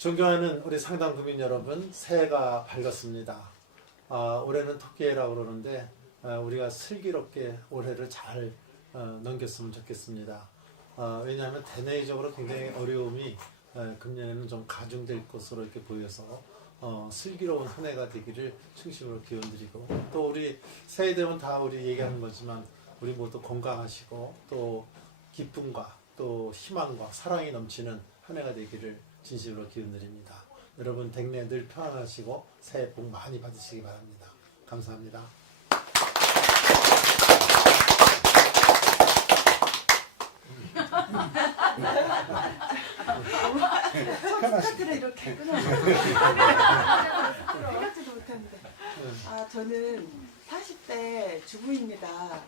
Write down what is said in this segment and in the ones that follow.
존경하는 우리 상당구민 여러분, 새해가 밝았습니다. 올해는 토끼해라고 그러는데 우리가 슬기롭게 올해를 잘 넘겼으면 좋겠습니다. 왜냐하면 대내적으로 굉장히 어려움이 금년에는 좀 가중될 것으로 이렇게 보여서 슬기로운 한 해가 되기를 충심으로 기원드리고, 또 우리 새해 되면 다 우리 얘기하는 거지만 우리 모두 건강하시고 또 기쁨과 또 희망과 사랑이 넘치는 한 해가 되기를 진심으로 기원드립니다. 여러분 댁내 늘 평안하시고 새해 복 많이 받으시기 바랍니다. 감사합니다. 스타트를 이렇게 끊어서 생각지도 못했는데. 저는 40대 주부입니다.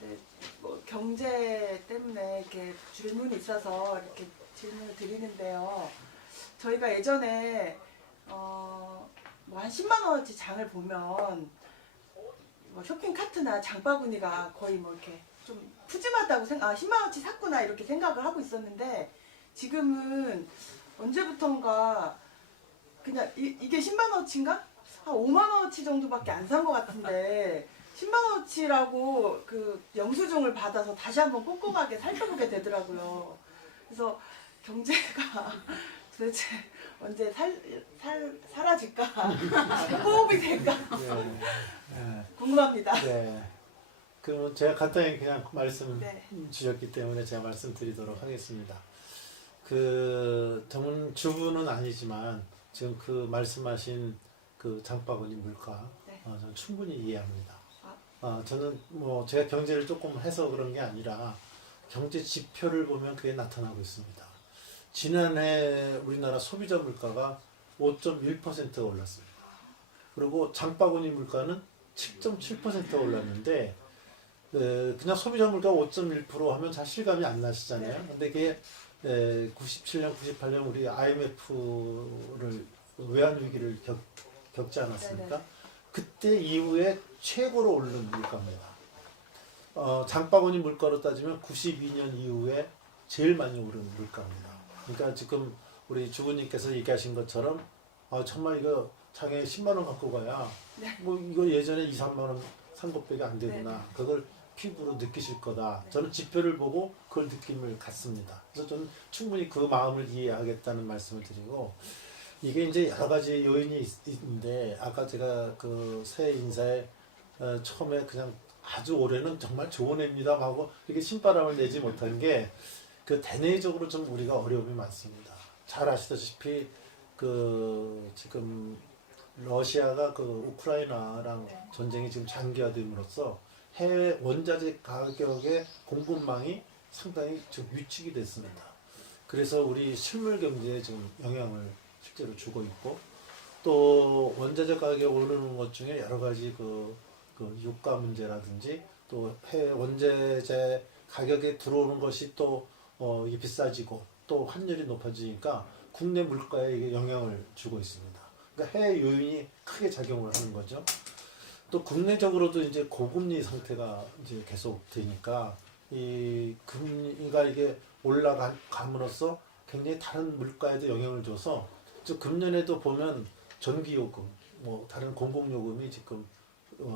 네, 뭐 경제 때문에 이렇게 질문이 있어서 이렇게 질문을 드리는데요. 저희가 예전에 뭐 한 10만 원어치 장을 보면 뭐 쇼핑 카트나 장바구니가 거의 뭐 이렇게 좀 푸짐하다고 10만 원어치 샀구나 이렇게 생각을 하고 있었는데, 지금은 언제부턴가 그냥 이게 10만 원어치인가? 한 5만 원어치 정도밖에 안 산 것 같은데 10만 원어치라고 그 영수증을 받아서 다시 한번 꼼꼼하게 살펴보게 되더라고요. 그래서 경제가 도대체 언제 사라질까? 호흡이 될까? 궁금합니다. 네. 그럼 제가 간단히 그냥 말씀 네. 주셨기 때문에 제가 말씀드리도록 하겠습니다. 저는 주부는 아니지만 지금 그 말씀하신 그 장바구니 물가, 네. 저는 충분히 이해합니다. 저는 뭐 제가 경제를 조금 해서 그런 게 아니라 경제 지표를 보면 그게 나타나고 있습니다. 지난해 우리나라 소비자 물가가 5.1% 올랐습니다. 그리고 장바구니 물가는 7.7% 올랐는데, 그냥 소비자 물가 5.1% 하면 잘 실감이 안 나시잖아요. 근데 그게 97년, 98년 우리 IMF를 외환위기를 겪지 않았습니까? 네네. 그때 이후에 최고로 오른 물가입니다. 장바구니 물가로 따지면 92년 이후에 제일 많이 오른 물가입니다. 그러니까 지금 우리 주부님께서 얘기하신 것처럼 정말 이거 장에 10만 원 갖고 가야 뭐 이거 예전에 2, 3만 원 산 것밖에 안 되구나. 그걸 피부로 느끼실 거다. 저는 지표를 보고 그걸 느낌을 갖습니다. 그래서 저는 충분히 그 마음을 이해하겠다는 말씀을 드리고, 이게 이제 여러 가지 요인이 있는데, 아까 제가 그 새해 인사에 처음에 그냥 아주 올해는 정말 좋은 해입니다 하고 이렇게 신바람을 내지 못한 게, 그 대내적으로 좀 우리가 어려움이 많습니다. 잘 아시다시피 지금 러시아가 우크라이나랑 전쟁이 지금 장기화됨으로써 해외 원자재 가격의 공급망이 상당히 좀 위축이 됐습니다. 그래서 우리 실물 경제에 지금 영향을 실제로 주고 있고, 또 원자재 가격이 오르는 것 중에 여러 가지 그 유가 문제라든지, 또 해외 원자재 가격에 들어오는 것이 또 이게 비싸지고 또 환율이 높아지니까 국내 물가에 이게 영향을 주고 있습니다. 그러니까 해외 요인이 크게 작용을 하는 거죠. 또 국내적으로도 이제 고금리 상태가 이제 계속 되니까 이 금리가 이게 올라감으로써 굉장히 다른 물가에도 영향을 줘서, 금년에도 보면 전기요금, 뭐 다른 공공요금이 지금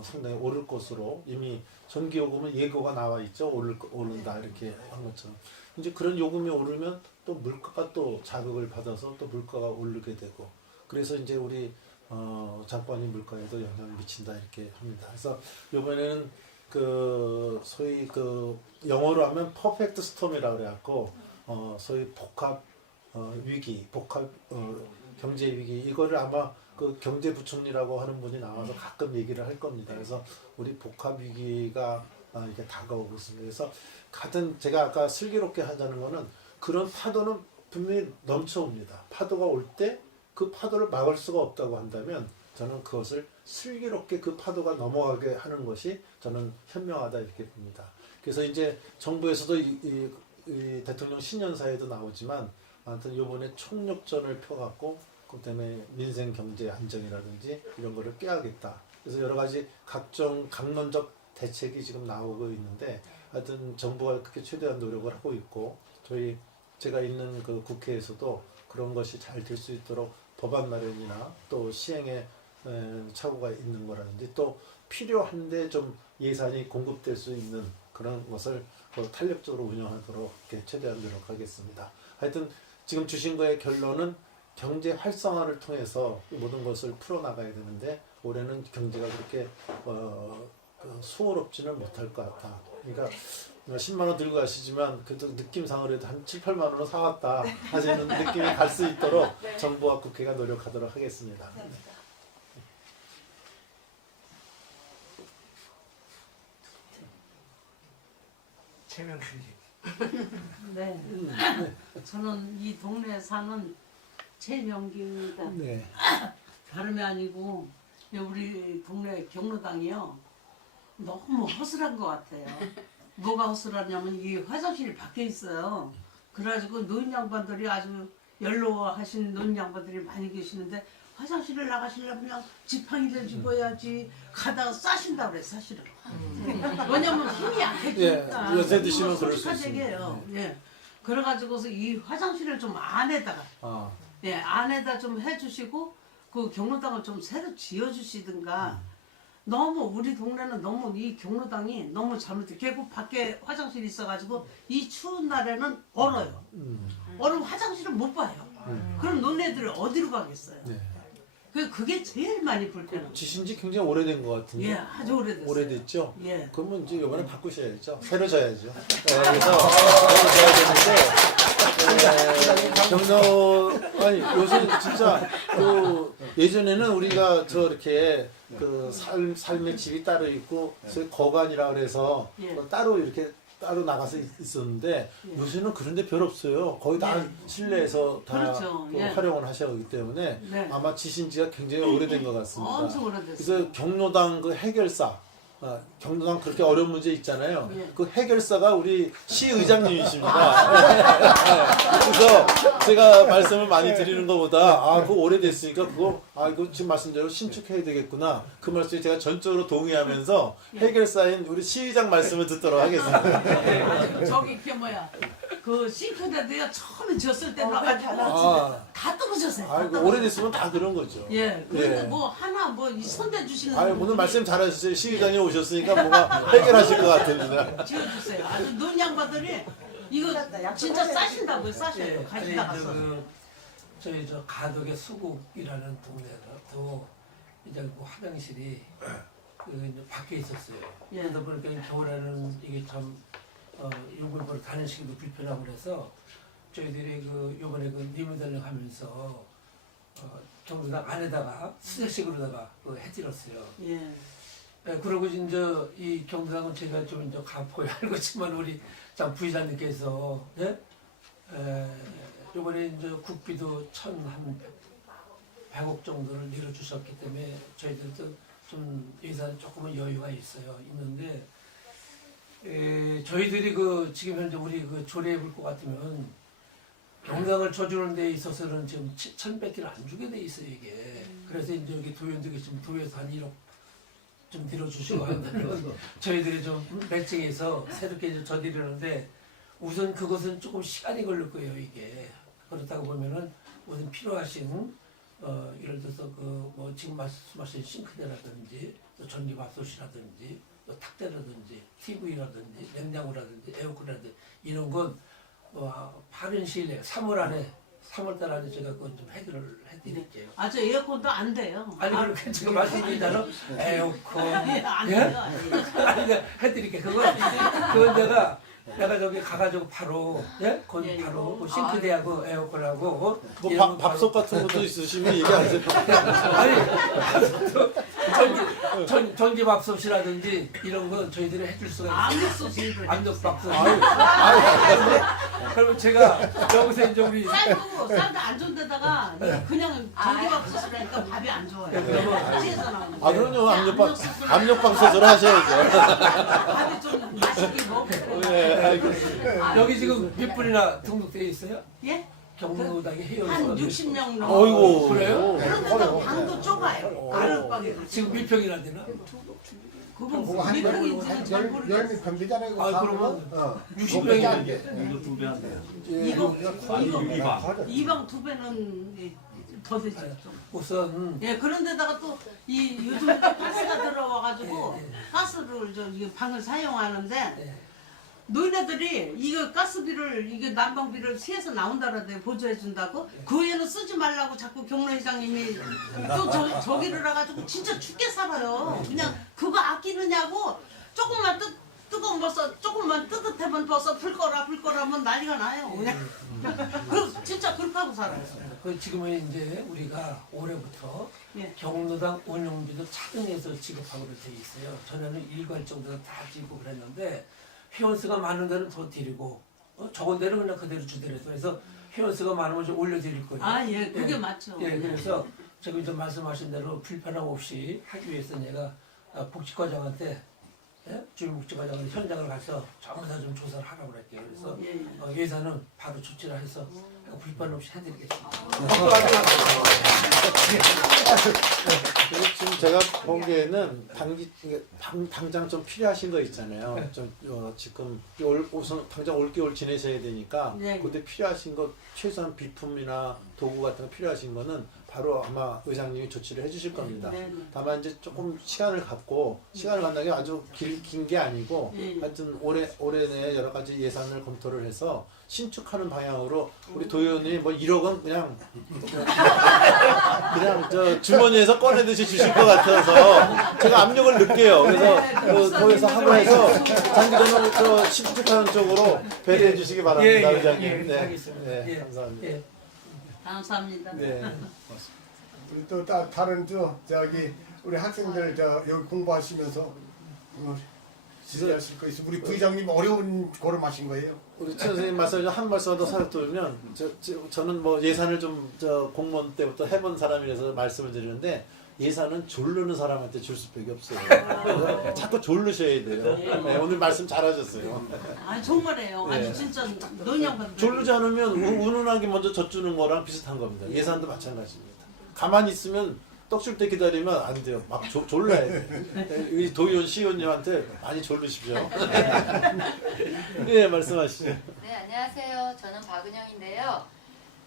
상당히 오를 것으로 이미 전기요금은 예고가 나와 있죠. 오른다 이렇게 한 것처럼. 이제 그런 요금이 오르면 또 물가가 또 자극을 받아서 또 물가가 오르게 되고, 그래서 이제 우리 장바구니 물가에도 영향을 미친다 이렇게 합니다. 그래서 이번에는 소위 영어로 하면 퍼펙트 스톰이라고 그래갖고 소위 복합 위기, 복합 경제 위기, 이거를 아마 그 경제부총리라고 하는 분이 나와서 가끔 얘기를 할 겁니다. 그래서 우리 복합 위기가 이렇게 다가오고 있습니다. 그래서 제가 아까 슬기롭게 하자는 거는, 그런 파도는 분명히 넘쳐옵니다. 파도가 올 때 그 파도를 막을 수가 없다고 한다면, 저는 그것을 슬기롭게 그 파도가 넘어가게 하는 것이 저는 현명하다 이렇게 봅니다. 그래서 이제 정부에서도 이 대통령 신년사에도 나오지만, 아무튼 이번에 총력전을 펴갖고 그다음에 민생 경제 안정이라든지 이런 거를 깨야겠다. 그래서 여러 가지 각종 강론적 대책이 지금 나오고 있는데, 하여튼 정부가 그렇게 최대한 노력을 하고 있고, 저희 제가 있는 그 국회에서도 그런 것이 잘 될 수 있도록 법안 마련이나 또 시행에 착오가 있는 거라든지 또 필요한데 좀 예산이 공급될 수 있는 그런 것을 탄력적으로 운영하도록 이렇게 최대한 노력하겠습니다. 하여튼 지금 주신 거의 결론은 경제 활성화를 통해서 이 모든 것을 풀어나가야 되는데 올해는 경제가 그렇게 수월없지는 못할 것 같다. 그러니까 10만 원 들고 가시지만 그래도 느낌상으로 해도 한 7, 8만 원은 사왔다 하시는 느낌이 갈 수 있도록 네. 정부와 국회가 노력하도록 하겠습니다. 감사합니다. 최명수님. 네. 저는 이 동네에 사는 최명기입니다. 네. 다름이 아니고 우리 동네 경로당이요. 너무 허술한 것 같아요. 뭐가 허술하냐면 이 화장실이 밖에 있어요. 그래가지고 노인 양반들이 아주 연로하신 노인 양반들이 많이 계시는데 화장실을 나가시려면 그냥 지팡이를 집어야지 가다가 싸신다 그래 사실은. 왜냐면 힘이 약해지니까. 예, 요새 드시면 그럴 수 솔직하게요. 예. 그래가지고서 이 화장실을 좀 안에다가 아, 예 안에다 좀 해주시고 그 경로당을 좀 새로 지어주시든가. 너무 우리 동네는 너무 이 경로당이 너무 잘못돼. 계곡 밖에 화장실이 있어가지고 이 추운 날에는 얼어요. 얼음 화장실을 못 봐요. 그럼 너네들이 어디로 가겠어요? 네. 그게 제일 많이 불편해요. 지신지 굉장히 오래된 것 같은데. 예, 아주 오래됐어요. 오래됐죠? 예. 그러면 이제 이번에 바꾸셔야죠. 새로 져야죠. 그래서 새로 져야 되는데 경로 아니 요새 진짜 그 예전에는 우리가 저렇게 그 삶의 집이 따로 있고 소위 거관이라 그래서 예. 따로 이렇게 따로 나가서 있었는데 요새는 그런데 별 없어요. 거의 다 실내에서 다 그렇죠. 그 예. 활용을 하시기 때문에 네. 아마 지신지가 굉장히 오래된 것 같습니다. 엄청 오래됐어요. 그래서 경로당 그 해결사, 경로당 그렇게 어려운 문제 있잖아요. 예. 그 해결사가 우리 시의장님이십니다. 그래서 제가 말씀을 많이 드리는 것보다 그거 오래됐으니까 그거 이거 지금 말씀대로 신축해야 되겠구나. 그 말씀에 제가 전적으로 동의하면서 해결사인 우리 시의장 말씀을 듣도록 하겠습니다. 저기 그게 뭐야 그 싱크대도요 처음에 지었을 때 나가지고 다 떨어졌어요. 아이고 오래됐으면 다 그런 거죠. 예. 그리고 예. 뭐 하나 뭐 이 손대 주시는 오늘 말씀 잘하셨어요. 시의장님 오셨으니까 뭔가 해결하실 것 같아요. 지어주세요. 아주 눈 양반들이 이거 진짜 싸신다고요. 싸셔요. 가시다 가서. 저희 저 가덕의 수국이라는 동네도 이제 그 화장실이 그 이제 밖에 있었어요. 예. 그러다 보니까 겨울에는 이게 참 용을 보러 다니시기도 불편하고 그래서 저희들이 그 요번에 그 리모델링 하면서 경로당 안에다가 수색식으로다가 그 해드렸어요. 예. 그리고 이제 이 경로당은 제가 좀 이제 가포에 알고 있지만 우리 장 부회장님께서 요번에 이제 국비도 1,100억 정도를 내려주셨기 때문에 저희들도 좀 예산 조금은 여유가 있는데 저희들이 그 지금 현재 우리 그 조례에 볼 것 같으면 경로당을 줘주는 데 있어서는 지금 1,100개를 안 주게 돼 있어요 이게. 그래서 이제 여기 도의원들이 지금 도에서 한 1억 좀 들어주시고 한다면 저희들이 좀 매칭해서 새롭게 이제 저드리는데 우선 그것은 조금 시간이 걸릴 거예요 이게. 그렇다고 보면은 우선 필요하신 예를 들어서 그 뭐 지금 말씀하신 싱크대라든지 또 전기밥솥이라든지 또 탁대라든지 TV라든지 냉장고라든지 에어컨이라든지 이런 건 빠른 시일 내에 3월 안에 제가 그건 좀 해결을 해드릴게요. 아저 에어컨도 안 돼요. 아니 그렇게 지금 말씀드리잖아 에어컨 안 예? 돼요. 아니 내가 해드릴게 그건 내가 저기 가가지고 바로 그건 예, 바로 이거. 그 싱크대하고 에어컨하고 뭐 이런 거 밥솥 같은 것도 있으시면 얘기하세요. 아니 전기밥솥이라든지 이런 건 저희들이 해줄 수가 있어요. 압력솥이 압력밥솥. 그러면 제가 여기서 이제 우리 쌀도 안 좋은 데다가 그냥 전기밥솥이라니까 밥이 안 좋아요. 그러면 집에서 나오는 그럼요. 압력솥으로 압력밥솥으로 하셔야죠. 밥이 좀 맛있게 먹고. 예, 알겠습니다. 여기 지금 몇 분이나 등록되어 있어요? 예? 경로당에 한 회원수가 60명 넘어. 어이구. 그래요? 그런데도 방도 좁아요. 아랫방에 지금 몇 평이나 되나? 그건 그거 한 몇 평인지는 잘 열 모르겠어요. 평 되잖아요. 그거 아, 하면. 그러면 60명이 이거 2배 안 돼요. 이거 이방 2배는 더 되죠. 좀. 우선 예, 그런데다가 또 이 요즘 가스가 들어와가지고 예, 예. 가스를 이 방을 사용하는데 예. 노인네들이 이거 가스비를 이게 난방비를 시에서 나온다는데 보조해 준다고 그 애는 쓰지 말라고 자꾸 경로회장님이 또 저기를 해가지고 진짜 죽게 살아요. 그냥 그거 아끼느냐고 조금만 뜨거운 버섯 조금만 뜨뜻하면 버섯 불 거라 하면 난리가 나요. 그냥 그 진짜 그렇게 하고 살아요. 그 지금은 이제 우리가 올해부터 예. 경로당 운영비도 차등해서 지급하기로 돼 있어요. 전에는 일괄적으로 다 지급을 했는데 회원수가 많은 데는 더 드리고 적은 데는 그냥 그대로 주대로 해서 그래서 회원수가 많으면 좀 올려드릴 거예요. 아, 예, 그게 맞죠. 예, 그래서 지금 좀 말씀하신 대로 불편함 없이 하기 위해서 내가 복지과장한테 주민복지과장한테 현장을 가서 전부 다 좀 조사를 하라고 그랬게요. 그래서 예, 예. 예산은 바로 조치를 해서 불편 없이 해드리겠습니다. 지금 제가 보기에는 당장 좀 필요하신 거 있잖아요. 좀 지금 우선 당장 올겨울 지내셔야 되니까 네. 그때 필요하신 거 최소한 비품이나 도구 같은 거 필요하신 거는 바로 아마 의장님이 조치를 해주실 겁니다. 네, 네. 다만 이제 조금 시간을 갖고 시간을 갖는 게 아주 긴 게 아니고 네. 하여튼 올해 내에 여러 가지 예산을 검토를 해서 신축하는 방향으로 우리 도의원이 뭐 1억은 그냥 저 주머니에서 꺼내듯이 주실 것 같아서 제가 압력을 넣을게요. 그래서 거기서 하고 해서 장기전은 저 신축하는 쪽으로 배려해 주시기 바랍니다, 의장님. 네, 알겠습니다. 네, 예, 감사합니다. 예. 감사합니다. 네. 우리 또 다른 저기 우리 학생들 여기 공부하시면서 지도하실 거 있어. 우리 부의장님 어려운 고름하신 거예요? 우리 최 선생님 말씀 한 말씀 더 사역 들으면 저는 뭐 예산을 좀 공무원 때부터 해본 사람이라서 말씀을 드리는데 예산은 졸르는 사람한테 줄 수밖에 없어요. 자꾸 졸르셔야 돼요. 네, 오늘 말씀 잘하셨어요. 아, 정말이에요. 네. 아주 진짜 노년분 졸르지 않으면 운운하게 먼저 젖주는 거랑 비슷한 겁니다. 예산도 마찬가지입니다. 가만히 있으면 떡 줄 때 기다리면 안 돼요. 막 졸라야 돼. 이 도의원 시의원님한테 많이 졸르십시오. 네, 말씀하시죠. 네, 안녕하세요. 저는 박은영인데요.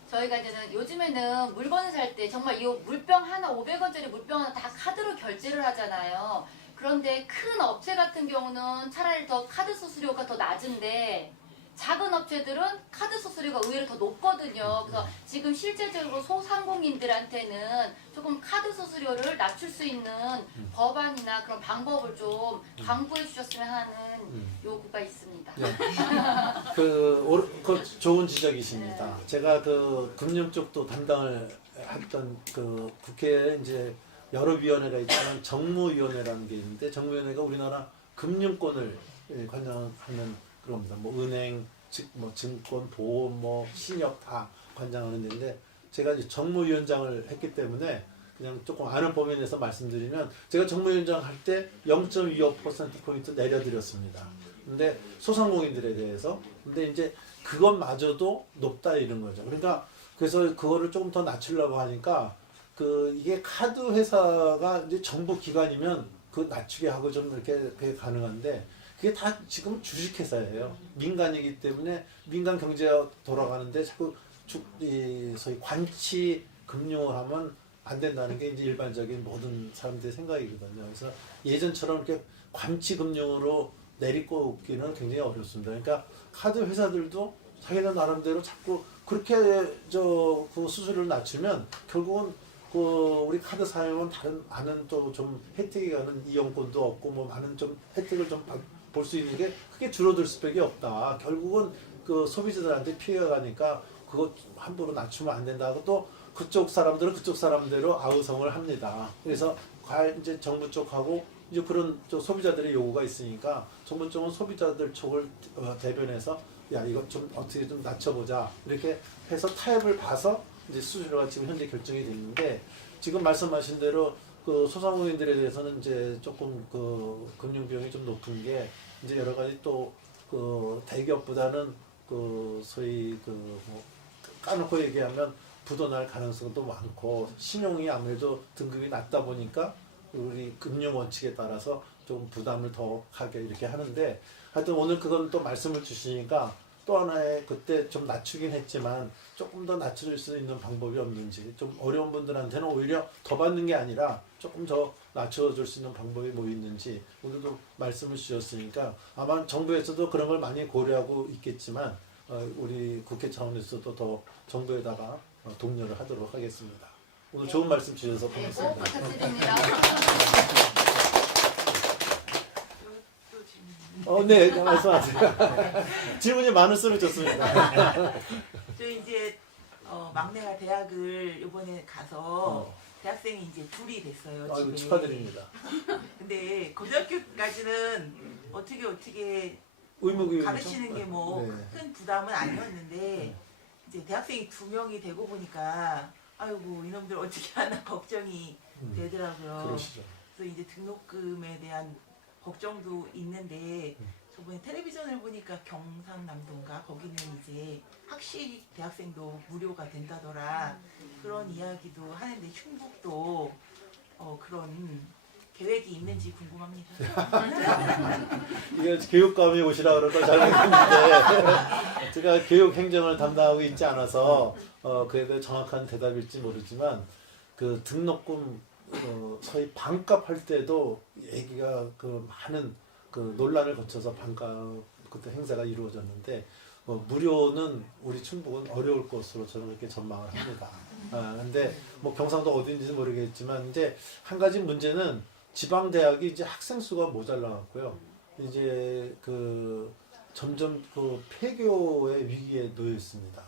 저희가 이제는 요즘에는 물건을 살 때 정말 이 물병 하나 500원짜리 물병 하나 다 카드로 결제를 하잖아요. 그런데 큰 업체 같은 경우는 차라리 더 카드 수수료가 더 낮은데 작은 업체들은 카드 수수료가 의외로 더 높거든요. 그래서 지금 실제적으로 소상공인들한테는 조금 카드 수수료를 낮출 수 있는 법안이나 그런 방법을 좀 강구해 주셨으면 하는 요구가 있습니다. 네. 그 좋은 지적이십니다. 제가 그 금융 쪽도 담당을 했던 그 국회에 이제 여러 위원회가 있지만 정무위원회라는 게 있는데 정무위원회가 우리나라 금융권을 관장하는 그럽니다. 뭐 은행, 뭐 증권, 보험, 뭐 신협 다 관장하는 데인데 제가 이제 정무위원장을 했기 때문에 그냥 조금 아는 범위 내에서 말씀드리면 제가 정무위원장 할 때 0.25%포인트 내려드렸습니다. 근데 소상공인들에 대해서 근데 이제 그것마저도 높다 이런 거죠. 그러니까 그래서 그거를 조금 더 낮추려고 하니까 이게 카드 회사가 이제 정부 기관이면 그 낮추게 하고 좀 이렇게 그게 가능한데 그게 다 지금 주식회사예요. 민간이기 때문에 민간 경제가 돌아가는데 자꾸 소위 관치 금융을 하면 안 된다는 게 이제 일반적인 모든 사람들의 생각이거든요. 그래서 예전처럼 이렇게 관치 금융으로 내리꽂기는 굉장히 어렵습니다. 그러니까 카드 회사들도 자기네 나름대로 자꾸 그렇게 그 수수료를 낮추면 결국은 우리 카드 사용은 다른 많은 또 좀 혜택이 가는 이용권도 없고 뭐 많은 좀 혜택을 좀 볼 수 있는 게 크게 줄어들 수밖에 없다. 결국은 그 소비자들한테 피해가 가니까 그거 함부로 낮추면 안 된다 하고 또 그쪽 사람들은 그쪽 사람대로 아우성을 합니다. 그래서 이제 정부 쪽하고 이제 그런 소비자들의 요구가 있으니까 정부 쪽은 소비자들 쪽을 대변해서 야 이거 좀 어떻게 좀 낮춰보자 이렇게 해서 타협을 봐서 이제 수수료가 지금 현재 결정이 됐는데 지금 말씀하신 대로 그 소상공인들에 대해서는 이제 조금 그 금융 비용이 좀 높은 게 이제 여러 가지 또 그 대기업보다는 그 소위 뭐 까놓고 얘기하면 부도날 가능성도 많고 신용이 아무래도 등급이 낮다 보니까 우리 금융 원칙에 따라서 좀 부담을 더 하게 이렇게 하는데 하여튼 오늘 그건 또 말씀을 주시니까 또 하나의 그때 좀 낮추긴 했지만 조금 더 낮출 수 있는 방법이 없는지 좀 어려운 분들한테는 오히려 더 받는 게 아니라 조금 더 낮춰줄 수 있는 방법이 뭐 있는지 오늘도 말씀을 주셨으니까 아마 정부에서도 그런 걸 많이 고려하고 있겠지만 우리 국회 차원에서도 더 정부에다가 독려를 하도록 하겠습니다. 오늘 좋은 말씀 주셔서 네, 꼭 고맙습니다. 부탁드립니다. 네, 말씀하세요. 질문이 많을수록 좋습니다. 저 이제 막내가 대학을 이번에 가서 대학생이 이제 둘이 됐어요. 아이고, 집에. 축하드립니다. 근데 고등학교까지는 어떻게 의무교육 가르치는 게 뭐 큰 부담은 아니었는데 이제 대학생이 2명이 되고 보니까 아이고 이놈들 어떻게 하나 걱정이 되더라고요. 그러시죠. 그래서 이제 등록금에 대한 걱정도 있는데 저번에 텔레비전을 보니까 경상남도인가 거기는 이제 학식 대학생도 무료가 된다더라 그런 이야기도 하는데 충북도 그런 계획이 있는지 궁금합니다. 이게 교육감이 오시라 그러고 잘못했는데 제가 교육 행정을 담당하고 있지 않아서 그에 대해 정확한 대답일지 모르지만 그 등록금 소위 반값 할 때도 얘기가 그 많은 그 논란을 거쳐서 반값 그때 행사가 이루어졌는데 무료는 우리 충북은 어려울 것으로 저는 그렇게 전망을 합니다. 근데 뭐 경상도 어딘지는 모르겠지만 이제 한 가지 문제는 지방 대학이 이제 학생 수가 모자라갖고요. 이제 그 점점 그 폐교의 위기에 놓여 있습니다.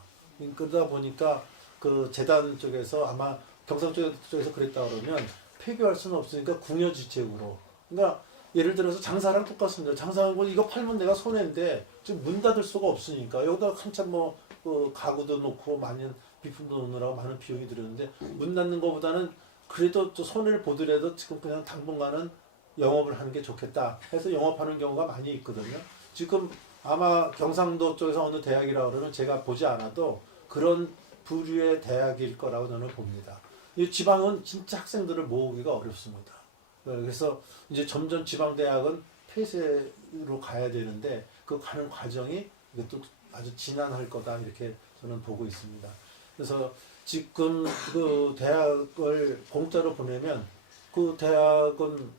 그러다 보니까 그 재단 쪽에서 아마 경상 쪽에서 그랬다 그러면 폐교할 수는 없으니까 궁여지책으로. 그러니까 예를 들어서 장사랑 똑같습니다. 장사하고 이거 팔면 내가 손해인데 지금 문 닫을 수가 없으니까 여기다 한참 뭐 가구도 놓고 많은 비품도 놓느라고 많은 비용이 들었는데 문 닫는 것보다는 그래도 또 손해를 보더라도 지금 그냥 당분간은 영업을 하는 게 좋겠다 해서 영업하는 경우가 많이 있거든요. 지금 아마 경상도 쪽에서 어느 대학이라고 그러면 제가 보지 않아도 그런 부류의 대학일 거라고 저는 봅니다. 이 지방은 진짜 학생들을 모으기가 어렵습니다. 그래서 이제 점점 지방 대학은 폐쇄로 가야 되는데 그 가는 과정이 이것도 아주 지난할 거다 이렇게 저는 보고 있습니다. 그래서 지금 그 대학을 공짜로 보내면 그 대학은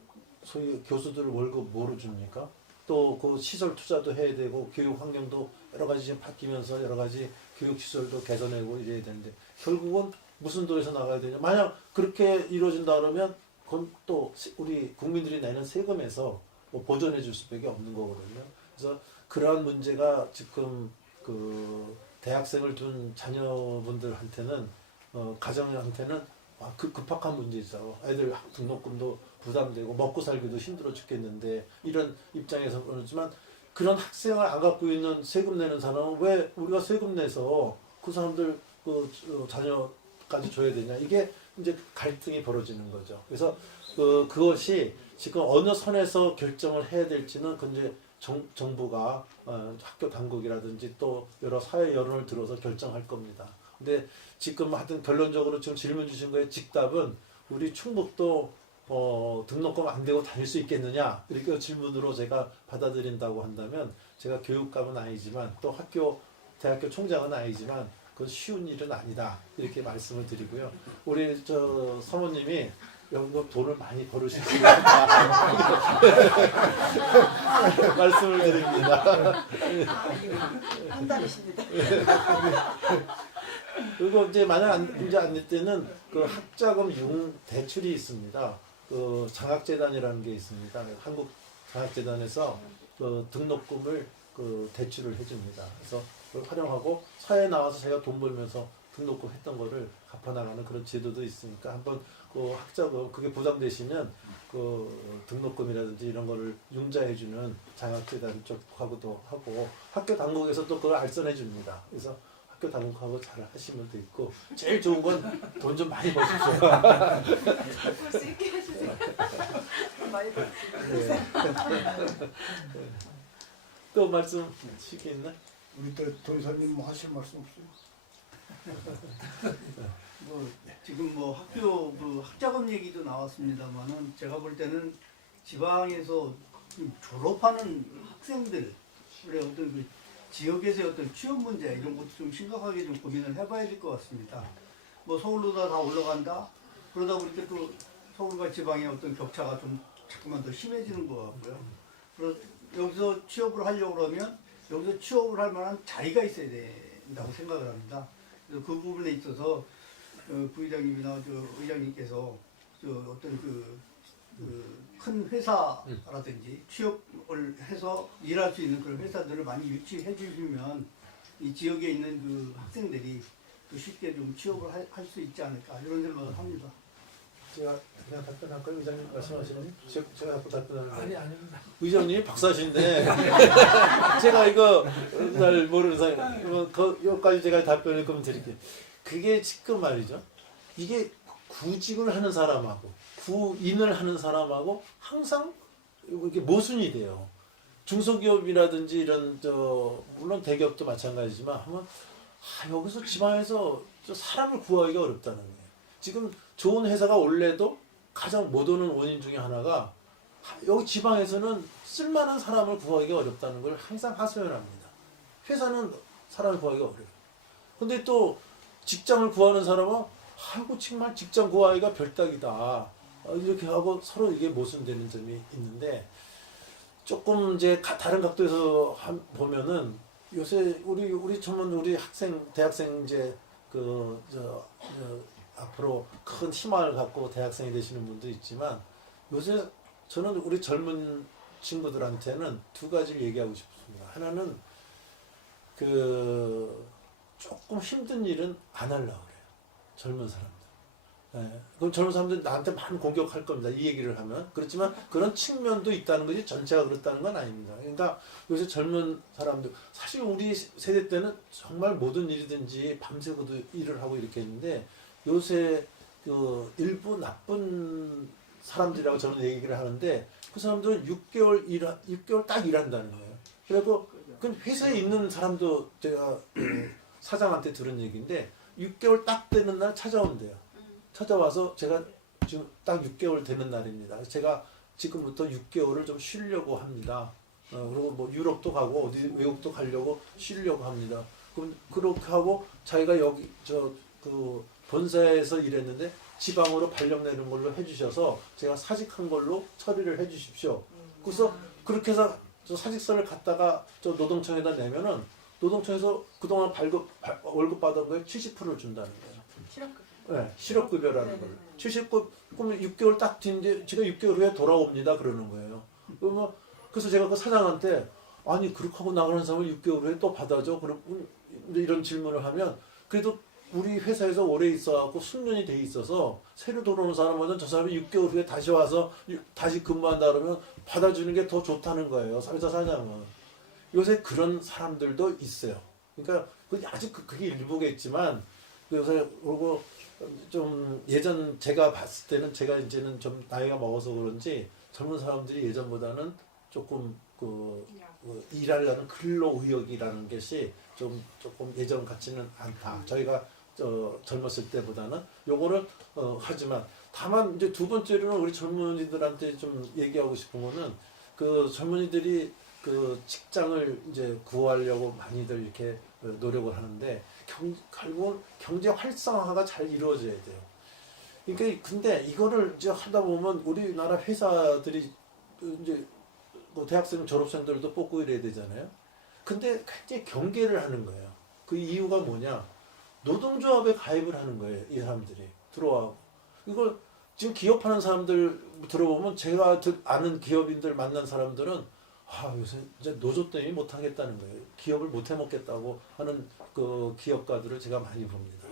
소위 교수들 월급 뭐로 줍니까? 또 그 시설 투자도 해야 되고 교육 환경도 여러 가지 지금 바뀌면서 여러 가지 교육 시설도 개선하고 이래야 되는데 결국은 무슨 돈에서 나가야 되냐? 만약 그렇게 이루어진다 그러면 그건 또 우리 국민들이 내는 세금에서 뭐 보존해 줄 수밖에 없는 거거든요. 그래서 그러한 문제가 지금 그 대학생을 둔 자녀분들한테는 가정한테는 급박한 문제죠. 애들 등록금도 부담되고 먹고 살기도 힘들어 죽겠는데 이런 입장에서 그렇지만 그런 학생을 안 갖고 있는 세금 내는 사람은 왜 우리가 세금 내서 그 사람들 그 자녀까지 줘야 되냐 이게 이제 갈등이 벌어지는 거죠. 그래서 그것이 지금 어느 선에서 결정을 해야 될지는 그 이제 정부가 학교 당국이라든지 또 여러 사회 여론을 들어서 결정할 겁니다. 근데 지금 하여튼 결론적으로 지금 질문 주신 거에 직답은 우리 충북도 등록금 안 되고 다닐 수 있겠느냐 이렇게 질문으로 제가 받아들인다고 한다면 제가 교육감은 아니지만 또 대학교 총장은 아니지만 그건 쉬운 일은 아니다 이렇게 말씀을 드리고요. 우리 저 사모님이 연금 돈을 많이 벌으실 수 있다 말씀을 드립니다. 한 달이십니다. 그리고 이제 만약 문제 안 될 때는 그 학자금 융 대출이 있습니다. 그 장학재단이라는 게 있습니다. 한국 장학재단에서 그 등록금을 그 대출을 해줍니다. 그래서 그걸 활용하고 사회에 나와서 제가 돈 벌면서 등록금 했던 거를 갚아나가는 그런 제도도 있으니까 한번 그 학자금 그게 부담되시면 그 등록금이라든지 이런 거를 융자해주는 장학재단 쪽하고도 하고 학교 당국에서 또 그걸 알선해 줍니다. 그래서 학교 당국하고 잘 하시면 돼 있고 제일 좋은 건 돈 좀 많이 버십시오. 볼 수 있게 해주세요. 많이 받으세요. 또 말씀 시기 있나? 우리 또 도의사님 뭐 하실 말씀 없어요? 뭐 지금 뭐 학교 그 학자금 얘기도 나왔습니다만은 제가 볼 때는 지방에서 졸업하는 학생들의 어떤 그 지역에서의 어떤 취업 문제 이런 것도 좀 심각하게 좀 고민을 해봐야 될 것 같습니다. 뭐 서울로 다 올라간다 그러다 보니까 또 서울과 지방의 어떤 격차가 좀 자꾸만 더 심해지는 것 같고요. 그래서 여기서 취업을 하려고 그러면 여기서 취업을 할 만한 자리가 있어야 된다고 생각을 합니다. 그래서 그 부분에 있어서 부의장님이나 의장님께서 어떤 큰 회사라든지 취업을 해서 일할 수 있는 그런 회사들을 많이 유치해 주시면 이 지역에 있는 그 학생들이 또 쉽게 좀 취업을 할 수 있지 않을까 이런 생각을 합니다. 제가 그냥 답변할까요? 의장님 말씀하시는 제가 자꾸 답변하는 아니 아닙니다. 의장님이 박사신데 제가 이거 잘 모르는 사람 여기까지 제가 답변을 그럼 드릴게요. 그게 지금 말이죠. 이게 구직을 하는 사람하고 구인을 하는 사람하고 항상 이게 모순이 돼요. 중소기업이라든지 이런 물론 대기업도 마찬가지지만 하면 여기서 지방에서 사람을 구하기가 어렵다는 거예요. 지금 좋은 회사가 원래도 가장 못 오는 원인 중에 하나가 여기 지방에서는 쓸만한 사람을 구하기가 어렵다는 걸 항상 하소연합니다. 회사는 사람을 구하기가 어려워요. 근데 또 직장을 구하는 사람은 아이고 정말 직장 구하기가 별따기다. 이렇게 하고 서로 이게 모순되는 점이 있는데 조금 이제 다른 각도에서 보면은 요새 우리 전문 우리 대학생 이제 앞으로 큰 희망을 갖고 대학생이 되시는 분도 있지만 요새 저는 우리 젊은 친구들한테는 두 가지를 얘기하고 싶습니다. 하나는 조금 힘든 일은 안 하려고 그래요. 젊은 사람들. 네. 그럼 젊은 사람들 나한테 많이 공격할 겁니다. 이 얘기를 하면. 그렇지만 그런 측면도 있다는 거지 전체가 그렇다는 건 아닙니다. 그러니까 요새 젊은 사람들 사실 우리 세대 때는 정말 모든 일이든지 밤새고도 일을 하고 이렇게 했는데 요새 일부 나쁜 사람들이라고 저는 얘기를 하는데 그 사람들은 6개월 딱 일한다는 거예요. 그리고 그 회사에 있는 사람도 제가 사장한테 들은 얘기인데 6개월 딱 되는 날 찾아온대요. 찾아와서 제가 지금 딱 6개월 되는 날입니다. 제가 지금부터 6개월을 좀 쉬려고 합니다. 그리고 뭐 유럽도 가고 어디 외국도 가려고 쉬려고 합니다. 그럼 그렇게 하고 자기가 여기 본사에서 일했는데 지방으로 발령 내는 걸로 해주셔서 제가 사직한 걸로 처리를 해주십시오. 그래서 그렇게 해서 저 사직서를 갖다가 저 노동청에다 내면은 노동청에서 그동안 월급 받은 거에 70%를 준다는 거예요. 실업급. 네, 실업급여라는 걸. 70급, 그러면 6개월 딱 뒤인데 제가 6개월 후에 돌아옵니다. 그러는 거예요. 그래서 제가 그 사장한테 아니 그렇게 하고 나가는 사람을 6개월 후에 또 받아줘. 그럼 이런 질문을 하면 그래도 우리 회사에서 오래 있어갖고 숙련이 돼 있어서 새로 들어오는 사람은 저 사람이 6개월 후에 다시 와서 다시 근무한다 그러면 받아주는 게 더 좋다는 거예요. 회사 사장은. 요새 그런 사람들도 있어요. 그러니까 아직 그게 일부겠지만 요새 그리고 좀 예전 제가 봤을 때는 제가 이제는 좀 나이가 먹어서 그런지 젊은 사람들이 예전보다는 조금 일하려는 근로 의욕이라는 것이 조금 예전 같지는 않다. 저희가 젊었을 때보다는 요거를 하지만 다만 이제 두 번째로는 우리 젊은이들한테 좀 얘기하고 싶은 거는 그 젊은이들이 그 직장을 이제 구하려고 많이들 이렇게 노력을 하는데 결국은 경제 활성화가 잘 이루어져야 돼요. 그러니까 근데 이거를 이제 하다 보면 우리나라 회사들이 이제 뭐 대학생 졸업생들도 뽑고 이래야 되잖아요. 근데 굉장히 경계를 하는 거예요. 그 이유가 뭐냐? 노동조합에 가입을 하는 거예요. 이 사람들이 들어와고. 이걸 지금 기업하는 사람들 들어보면 제가 아는 기업인들 만난 사람들은 요새 이제 노조 때문에 못 하겠다는 거예요. 기업을 못 해먹겠다고 하는 그 기업가들을 제가 많이 봅니다.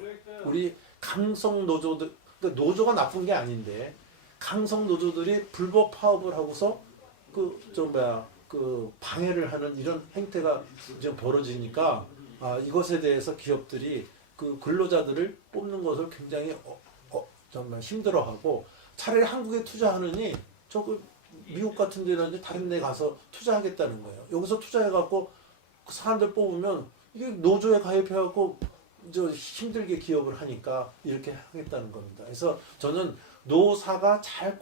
우리 강성 노조들, 그러니까 노조가 나쁜 게 아닌데 강성 노조들이 불법 파업을 하고서 방해를 하는 이런 행태가 지금 벌어지니까 이것에 대해서 기업들이 그 근로자들을 뽑는 것을 굉장히 정말 힘들어하고 차라리 한국에 투자하느니 미국 같은 데라든지 다른 데 가서 투자하겠다는 거예요. 여기서 투자해갖고 그 사람들 뽑으면 이게 노조에 가입해갖고 저 힘들게 기업을 하니까 이렇게 하겠다는 겁니다. 그래서 저는 노사가 잘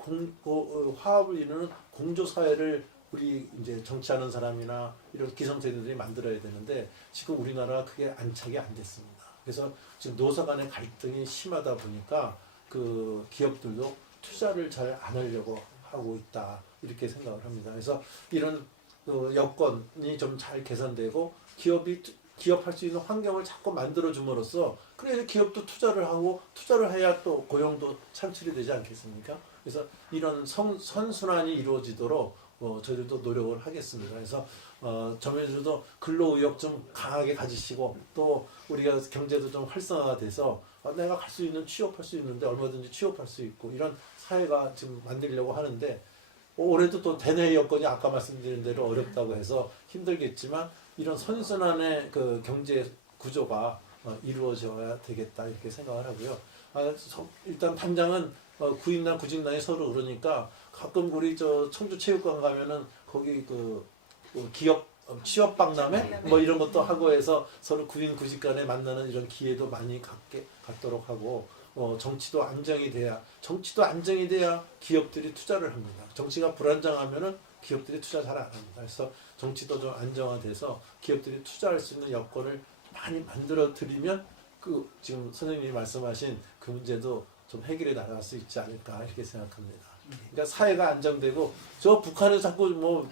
화합을 이루는 공조사회를 우리 이제 정치하는 사람이나 이런 기성세대들이 만들어야 되는데 지금 우리나라가 그게 안착이 안 됐습니다. 그래서 지금 노사 간의 갈등이 심하다 보니까 그 기업들도 투자를 잘 안 하려고 하고 있다 이렇게 생각을 합니다. 그래서 이런 여건이 좀 잘 개선되고 기업할 수 있는 환경을 자꾸 만들어 줌으로써 그래서 기업도 투자를 하고 투자를 해야 또 고용도 창출이 되지 않겠습니까? 그래서 이런 선순환이 이루어지도록 저희들도 노력을 하겠습니다. 그래서 점유주도 근로의욕 좀 강하게 가지시고 또 우리가 경제도 좀 활성화가 돼서 내가 갈 수 있는 취업할 수 있는데 얼마든지 취업할 수 있고 이런 사회가 지금 만들려고 하는데 올해도 또 대내 여건이 아까 말씀드린 대로 어렵다고 해서 힘들겠지만 이런 선순환의 그 경제 구조가 이루어져야 되겠다 이렇게 생각을 하고요. 일단 단장은 구인단 구직단이 서로 그러니까 가끔 우리 저 청주체육관 가면은 거기 그 기업 취업 박람회 뭐 이런 것도 하고 해서 서로 구인 구직 간에 만나는 이런 기회도 많이 갖도록 하고 정치도 안정이 돼야 기업들이 투자를 합니다. 정치가 불안정하면은 기업들이 투자 잘 안 합니다. 그래서 정치도 좀 안정화돼서 기업들이 투자할 수 있는 여건을 많이 만들어 드리면 그 지금 선생님이 말씀하신 그 문제도 좀 해결해 나갈 수 있지 않을까 이렇게 생각합니다. 그러니까 사회가 안정되고 저 북한에서 자꾸 뭐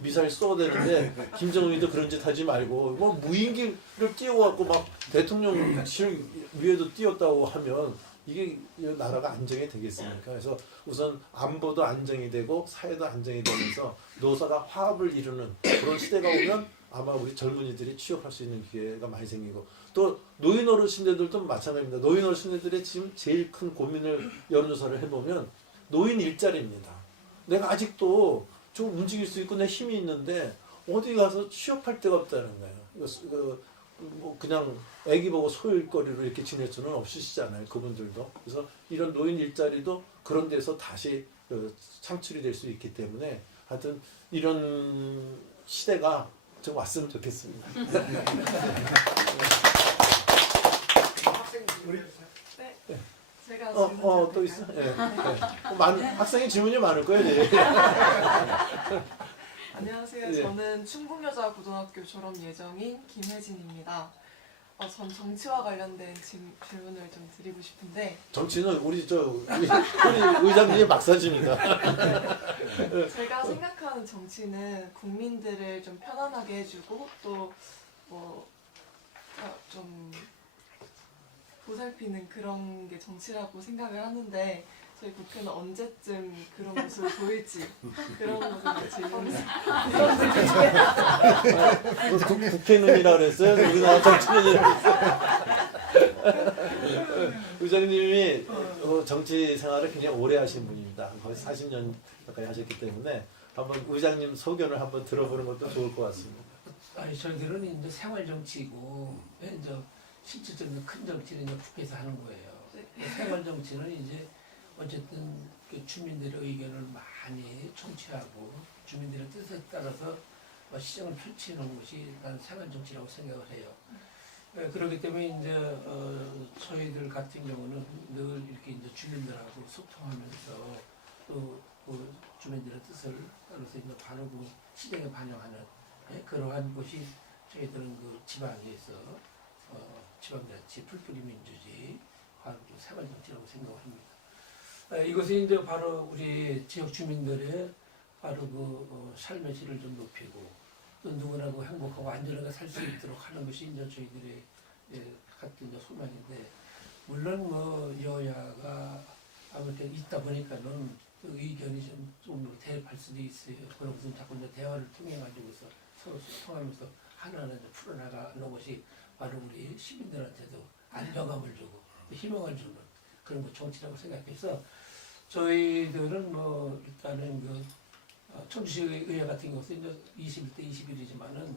미사일 쏘아대는데 김정은이도 그런 짓 하지 말고 뭐 무인기를 띄워갖고 막 대통령실 위에도 띄웠다고 하면 이게 나라가 안정이 되겠습니까? 그래서 우선 안보도 안정이 되고 사회도 안정이 되면서 노사가 화합을 이루는 그런 시대가 오면 아마 우리 젊은이들이 취업할 수 있는 기회가 많이 생기고 또 노인 어르신들도 마찬가지입니다. 노인 어르신들의 지금 제일 큰 고민을 여론조사를 해보면 노인 일자리입니다. 내가 아직도 좀 움직일 수 있고 내 힘이 있는데 어디 가서 취업할 데가 없다는 거예요. 뭐 그냥 애기 보고 소일거리로 이렇게 지낼 수는 없으시잖아요. 그분들도. 그래서 이런 노인 일자리도 그런 데서 다시 창출이 될 수 있기 때문에 하여튼 이런 시대가 좀 왔으면 좋겠습니다. 제가 또 있어? 예. 학생이 질문이 많을 거예요. 예. 안녕하세요. 예. 저는 충북여자고등학교 졸업 예정인 김혜진입니다. 전 정치와 관련된 질문을 좀 드리고 싶은데 정치는 우리 의장님이 막사집니다. 제가 생각하는 정치는 국민들을 좀 편안하게 해주고 또 좀 보살피는 그런 게 정치라고 생각을 하는데 저희 국회는 언제쯤 그런 모습을 보일지 그런 것을 질문을 국회의원이라 그랬어요? 우리나라 정치인이라 그랬어요? 의장님이 정치 생활을 굉장히 오래 하신 분입니다. 거의 40년 가까이 하셨기 때문에 한번 의장님 소견을 한번 들어보는 것도 좋을 것 같습니다. 저희들은 이제 생활 정치고 이제 실질적인 큰 정치는 이제 국회에서 하는 거예요. 생활 정치는 이제 어쨌든 그 주민들의 의견을 많이 청취하고 주민들의 뜻에 따라서 시정을 펼치는 것이 일단 생활 정치라고 생각을 해요. 그렇기 때문에 이제 저희들 같은 경우는 늘 이렇게 이제 주민들하고 소통하면서 또 그 주민들의 뜻을 따라서 이제 바로 그 시정에 반영하는 그러한 것이 저희들은 그 지방에서 지방자치, 풀뿌리 민주주의, 바로 생활정치라고 생각을 합니다. 이것이 이제 바로 우리 지역 주민들의 바로 그 삶의 질을 좀 높이고 또 누구나 그 행복하고 안전하게 살 수 있도록 하는 것이 이제 저희들의 같은 이제 소망인데 물론 뭐 여야가 아무튼 있다 보니까는 그 의견이 좀 대립할 수도 있어요. 그런 것은 자꾸 이제 대화를 통해 가지고서 서로 소통하면서 하나하나 이제 풀어나가는 것이 바로 우리 시민들한테도 안정감을 주고 희망을 주는 그런 거 정치라고 생각해서 저희들은 뭐 일단은 그 청주시의회 같은 경우는 이제 21대 21이지만은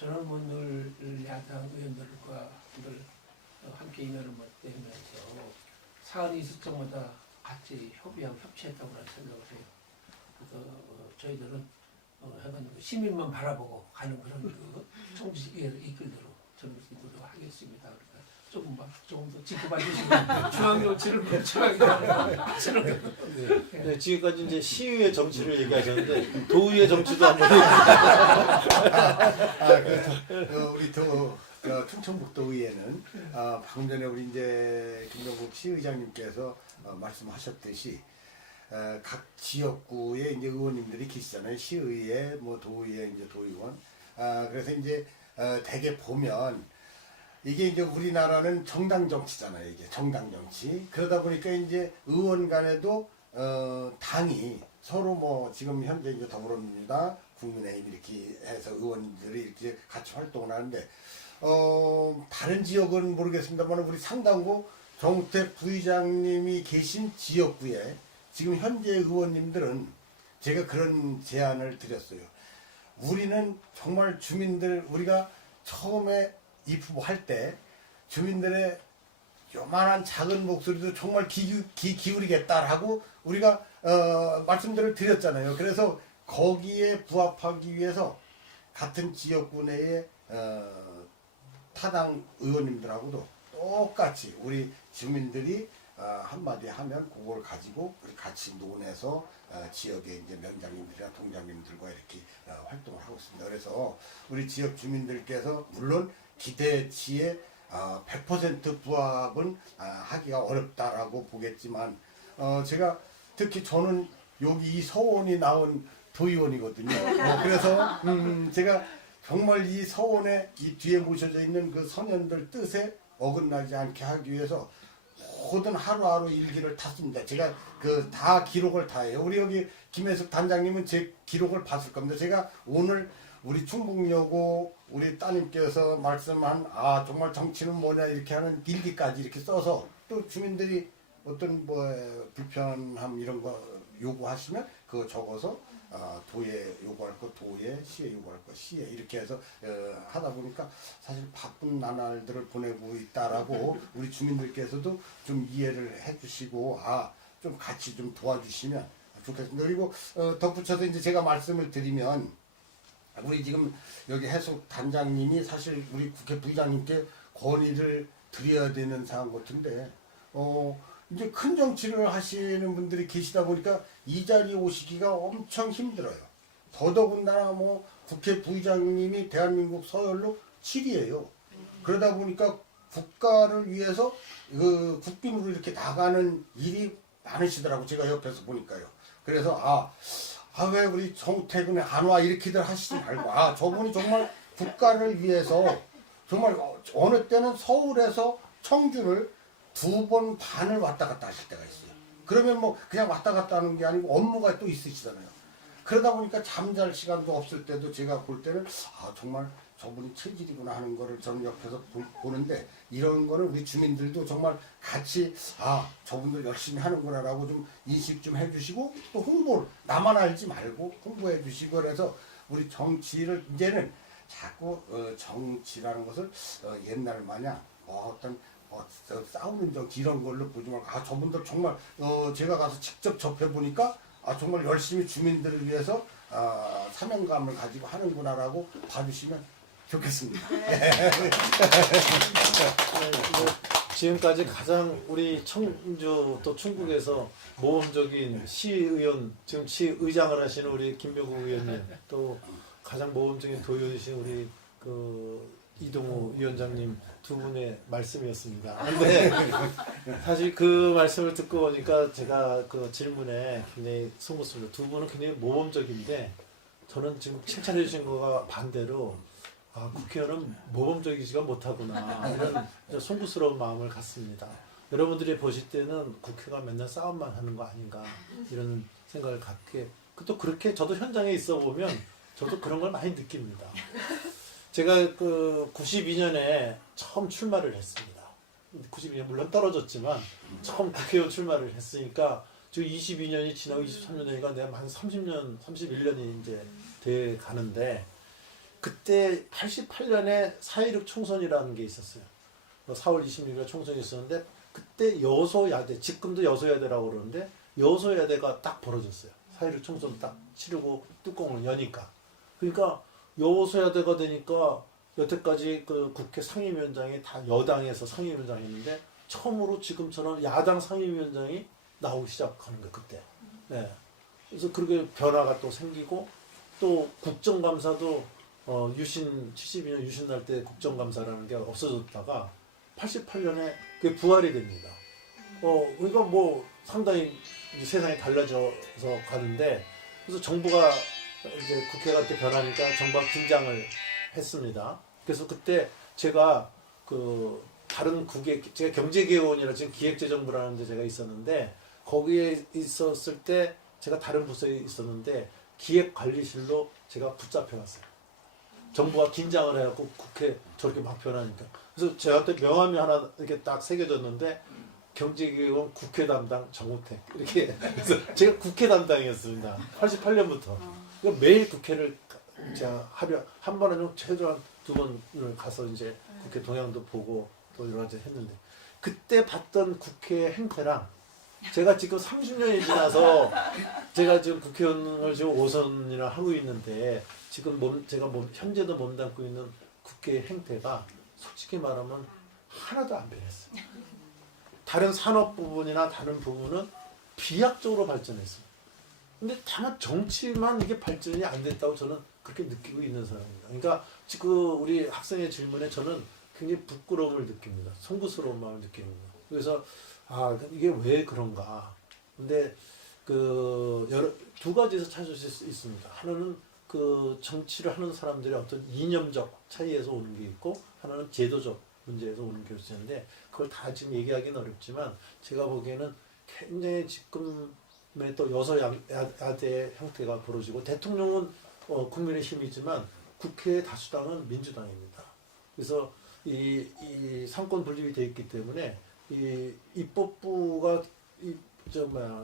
저는 뭐 늘 야당 의원들과 늘 함께 임명을 맡으면서 사안이 있을 때마다 같이 협의하고 협치했다고 생각을 해요. 그래서 저희들은 약간 시민만 바라보고 가는 그런 그 청주시의회를 이끌도록 저는 노력하겠습니다. 그러니까 조금 더 지켜봐 주시고 중앙 정치를 멍청하게 하는 네. 네, 지금까지 이제 시의회 정치를 얘기하셨는데 도의회 정치도 한번 얘기해. 우리 충청북도 의회는 방금 전에 우리 이제 김병국 시의장님께서 말씀하셨듯이 각 지역구에 이제 의원님들이 계시잖아요. 시의회, 뭐 도의회, 이제 도의원. 그래서 이제 대개 보면 이게 이제 우리나라는 정당 정치잖아요. 이게 정당 정치. 그러다 보니까 이제 의원 간에도 당이 서로 뭐 지금 현재 이제 더불어민주당, 국민의힘 이렇게 해서 의원들이 이렇게 같이 활동을 하는데 다른 지역은 모르겠습니다만 우리 상당부 정우택 부의장님이 계신 지역구에 지금 현재 의원님들은 제가 그런 제안을 드렸어요. 우리는 정말 주민들 우리가 처음에 입후보할 때 주민들의 요만한 작은 목소리도 정말 기울이겠다라고 우리가 말씀들을 드렸잖아요. 그래서 거기에 부합하기 위해서 같은 지역구 내에 타당 의원님들하고도 똑같이 우리 주민들이 한마디 하면 그걸 가지고 우리 같이 논해서 지역의 이제 면장님들이나 동장님들과 이렇게 활동을 하고 있습니다. 그래서 우리 지역 주민들께서 물론 기대치에 100% 부합은 하기가 어렵다라고 보겠지만 제가 특히 저는 여기 이 서원이 나온 도의원이거든요. 그래서 제가 정말 이 서원에 이 뒤에 모셔져 있는 그 선현들 뜻에 어긋나지 않게 하기 위해서 모든 하루하루 일기를 탔습니다. 제가 그 다 기록을 다 해요. 우리 여기 김혜숙 단장님은 제 기록을 봤을 겁니다. 제가 오늘 우리 충북여고 우리 따님께서 말씀한 정말 정치는 뭐냐 이렇게 하는 일기까지 이렇게 써서 또 주민들이 어떤 뭐 불편함 이런 거 요구하시면 그거 적어서 도에 요구할 거 도에, 시에 요구할 거 시에 이렇게 해서 하다 보니까 사실 바쁜 나날들을 보내고 있다라고 우리 주민들께서도 좀 이해를 해주시고 좀 같이 좀 도와주시면 좋겠습니다. 그리고 덧붙여서 이제 제가 말씀을 드리면 우리 지금 여기 해숙 단장님이 사실 우리 국회 부의장님께 건의를 드려야 되는 사안 같은데 이제 큰 정치를 하시는 분들이 계시다 보니까 이 자리에 오시기가 엄청 힘들어요. 더더군다나 뭐 국회 부의장님이 대한민국 서열로 7위예요. 그러다 보니까 국가를 위해서 그 국빈으로 이렇게 나가는 일이 많으시더라고 제가 옆에서 보니까요. 그래서 왜 우리 정우택은 안 와 이렇게들 하시지 말고 저분이 정말 국가를 위해서 정말 어느 때는 서울에서 청주를 2번 반을 왔다 갔다 하실 때가 있어요. 그러면 뭐 그냥 왔다 갔다 하는 게 아니고 업무가 또 있으시잖아요. 그러다 보니까 잠잘 시간도 없을 때도 제가 볼 때는 정말 저분이 체질이구나 하는 거를 저는 옆에서 보는데 이런 거를 우리 주민들도 정말 같이 저분들 열심히 하는구나라고 좀 인식 좀 해주시고 또 홍보를 나만 알지 말고 홍보해 주시고 그래서 우리 정치를 이제는 자꾸 정치라는 것을 옛날 마냥 어떤 싸우는 정치 이런 걸로 보지 말고 저분들 정말 제가 가서 직접 접해 보니까 정말 열심히 주민들을 위해서 사명감을 가지고 하는구나라고 봐주시면 좋겠습니다. 지금까지 가장 우리 청주 또 충북에서 모범적인 시의원 지금 시의장을 하시는 우리 김병국 의원님 또 가장 모범적인 도의원이신 우리 이동우 위원장님 두 분의 말씀이었습니다. 근데 사실 그 말씀을 듣고 보니까 제가 그 질문에 굉장히 송구스럽습니다. 두 분은 굉장히 모범적인데 저는 지금 칭찬해 주신 거가 반대로 국회의원은 모범적이지가 못하구나 이런 송구스러운 마음을 갖습니다. 여러분들이 보실 때는 국회가 맨날 싸움만 하는 거 아닌가 이런 생각을 갖게 또 그렇게 저도 현장에 있어 보면 저도 그런 걸 많이 느낍니다. 제가 92년에 처음 출마를 했습니다. 92년 물론 떨어졌지만 처음 국회의원 출마를 했으니까 지금 22년이 지나고 23년이니까 내가 한 30년, 31년이 이제 돼 가는데 그때 88년에 4.16 총선이라는 게 있었어요. 4월 26일 총선이 있었는데 그때 여소야대, 지금도 여소야대라고 그러는데 여소야대가 딱 벌어졌어요. 4.16 총선 딱 치르고 뚜껑을 여니까. 그러니까 여소야대가 되니까 여태까지 그 국회 상임위원장이 다 여당에서 상임위원장이었는데 처음으로 지금처럼 야당 상임위원장이 나오기 시작하는 거예요. 그때. 네. 그래서 그렇게 변화가 또 생기고 또 국정감사도 유신 72년 유신 날 때 국정감사라는 게 없어졌다가 88년에 그게 부활이 됩니다. 그러니까 뭐 상당히 이제 세상이 달라져서 가는데 그래서 정부가 이제 국회가 이렇게 변하니까 정부가 긴장을 했습니다. 그래서 그때 제가 그 다른 국회 제가 경제개혁원이라 지금 기획재정부라는 데 제가 있었는데 거기에 있었을 때 제가 다른 부서에 있었는데 기획관리실로 제가 붙잡혀갔어요. 정부가 긴장을 해갖고 국회 저렇게 막 변하니까. 그래서 저한테 명함이 하나 이렇게 딱 새겨졌는데 경제개혁원 국회 담당 정우택 이렇게. 그래서 제가 국회 담당이었습니다. 88년부터. 그러니까 매일 국회를 제가 하려 한 번은 최소한 2번을 가서 이제 국회 동향도 보고 또 여러 가지 했는데 그때 봤던 국회 행태랑 제가 지금 30년이 지나서 제가 지금 국회의원을 지금 5선이나 하고 있는데 지금 제가 현재도 몸담고 있는 국회 행태가 솔직히 말하면 하나도 안 변했어요. 다른 산업 부분이나 다른 부분은 비약적으로 발전했어요. 근데 다만 정치만 이게 발전이 안 됐다고 저는 그렇게 느끼고 있는 사람입니다. 그러니까 지금 우리 학생의 질문에 저는 굉장히 부끄러움을 느낍니다. 송구스러운 마음을 느낍니다. 그래서 이게 왜 그런가. 근데 두 가지에서 찾을 수 있습니다. 하나는 그 정치를 하는 사람들의 어떤 이념적 차이에서 오는 게 있고 하나는 제도적 문제에서 오는 게 있는데 그걸 다 지금 얘기하기는 어렵지만 제가 보기에는 굉장히 지금의 또 여서야대 형태가 벌어지고 대통령은 국민의 힘이지만 국회의 다수당은 민주당입니다. 그래서 이 상권 분립이 되어 있기 때문에 이 입법부가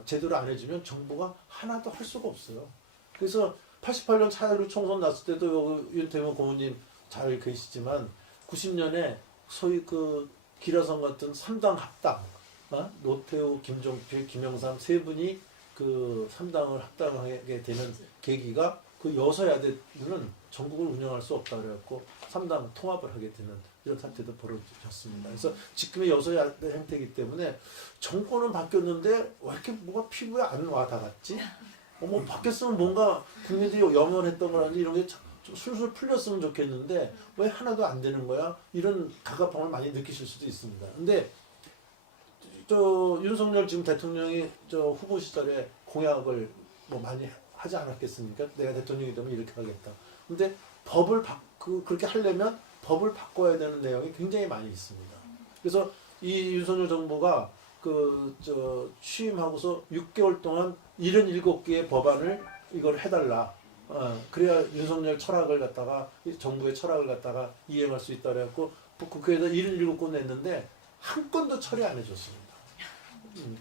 제대로 안 해주면 정부가 하나도 할 수가 없어요. 그래서 88년 4.16 총선 났을 때도 윤태모 고모님 잘 계시지만 90년에 소위 그 기라성 같은 3당 합당, 노태우, 김종필, 김영삼 세 분이 그 3당을 합당하게 되는 계기가 그 여서야대는 전국을 운영할 수 없다 그래갖고 3당 통합을 하게 되는 이런 사태도 벌어졌습니다. 그래서 지금의 여서야대 형태이기 때문에 정권은 바뀌었는데 왜 이렇게 뭐가 피부에 안 와닿았지? 뭐 바뀌었으면 뭔가 국민들이 염원했던 거라든지 이런 게 좀 술술 풀렸으면 좋겠는데 왜 하나도 안 되는 거야? 이런 갑갑함을 많이 느끼실 수도 있습니다. 근데 윤석열 지금 대통령이 후보 시절에 공약을 뭐 많이 하지 않았겠습니까? 내가 대통령이 되면 이렇게 하겠다. 근데 법을 그렇게 하려면 법을 바꿔야 되는 내용이 굉장히 많이 있습니다. 그래서 이 윤석열 정부가 취임하고서 6개월 동안 77개의 법안을 이걸 해달라. 그래야 윤석열 철학을 갖다가 정부의 철학을 갖다가 이행할 수 있다 그래갖고 국회에서 77건 냈는데 한 건도 처리 안 해줬습니다.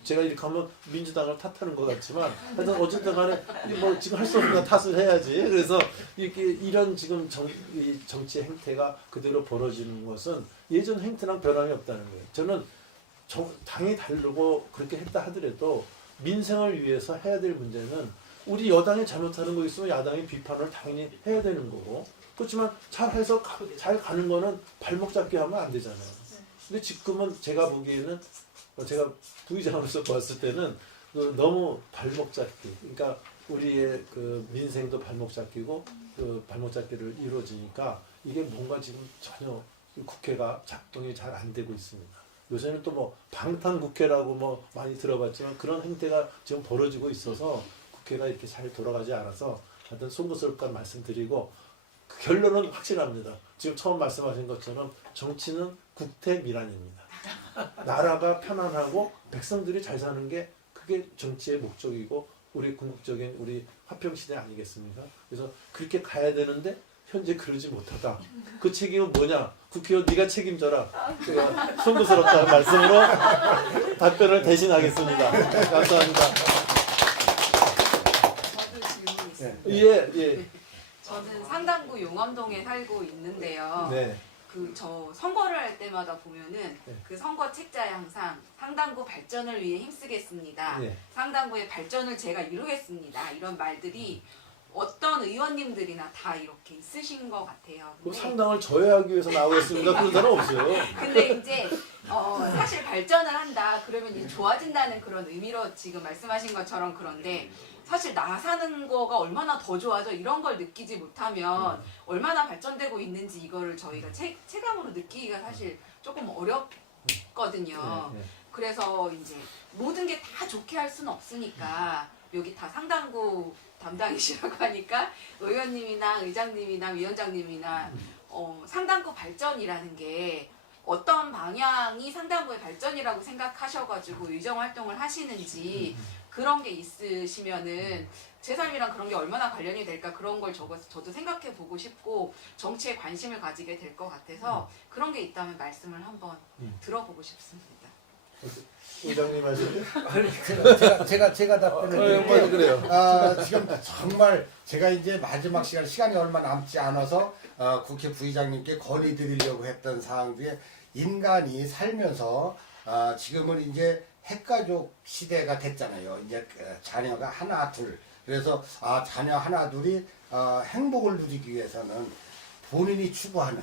제가 이렇게 하면 민주당을 탓하는 것 같지만 하여튼 어쨌든 간에 뭐 지금 할 수 없는 탓을 해야지. 그래서 이런 지금 정치의 행태가 그대로 벌어지는 것은 예전 행태랑 변함이 없다는 거예요. 저는 당이 다르고 그렇게 했다 하더라도 민생을 위해서 해야 될 문제는 우리 여당이 잘못하는 거 있으면 야당이 비판을 당연히 해야 되는 거고 그렇지만 잘해서 잘 가는 거는 발목 잡기 하면 안 되잖아요. 근데 지금은 제가 보기에는 제가 부의장으로서 봤을 때는 너무 발목 잡기 그러니까 우리의 그 민생도 발목 잡기고 그 발목 잡기를 이루어지니까 이게 뭔가 지금 전혀 국회가 작동이 잘 안 되고 있습니다. 요새는 또 뭐 방탄국회라고 뭐 많이 들어봤지만 그런 행태가 지금 벌어지고 있어서 국회가 이렇게 잘 돌아가지 않아서 하여튼 송구스럽게 말씀드리고 그 결론은 확실합니다. 지금 처음 말씀하신 것처럼 정치는 국태민안입니다. 나라가 편안하고 백성들이 잘 사는 게 그게 정치의 목적이고 우리 궁극적인 우리 화평시대 아니겠습니까? 그래서 그렇게 가야 되는데 현재 그러지 못하다. 그 책임은 뭐냐? 국회의원 네가 책임져라. 제가 송구스럽다는 말씀으로 답변을 대신하겠습니다. 감사합니다. 저도 질문 있습니다. 예. 저는 상당구 용암동에 살고 있는데요. 네. 저 선거를 할 때마다 보면은 그 선거 책자에 항상 상당구 발전을 위해 힘쓰겠습니다. 네. 상당구의 발전을 제가 이루겠습니다. 이런 말들이 어떤 의원님들이나 다 이렇게 있으신 것 같아요. 그 근데 상당을 저해하기 위해서 나오겠습니다. 그런 사람 없어요. 근데 이제 사실 발전을 한다 그러면 이제 좋아진다는 그런 의미로 지금 말씀하신 것처럼 그런데 사실 나 사는 거가 얼마나 더 좋아져 이런 걸 느끼지 못하면 얼마나 발전되고 있는지 이거를 저희가 체감으로 느끼기가 사실 조금 어렵거든요. 네, 네. 그래서 이제 모든 게 다 좋게 할 수는 없으니까 여기 다 상당구 담당이시라고 하니까 의원님이나 의장님이나 위원장님이나 상당구 발전이라는 게 어떤 방향이 상당구의 발전이라고 생각하셔가지고 의정 활동을 하시는지 그런 게 있으시면은 제 삶이랑 그런 게 얼마나 관련이 될까 그런 걸 저도 생각해 보고 싶고 정치에 관심을 가지게 될 것 같아서 그런 게 있다면 말씀을 한번 들어보고 싶습니다. 의장님 하실래요? 제가 답변을 맞아, 그래요. 지금 정말 제가 이제 마지막 시간이 얼마 남지 않아서 국회 부의장님께 건의드리려고 했던 사항 중에 인간이 살면서 지금은 이제 핵가족 시대가 됐잖아요. 이제 자녀가 하나 둘 그래서 자녀 하나 둘이 행복을 누리기 위해서는 본인이 추구하는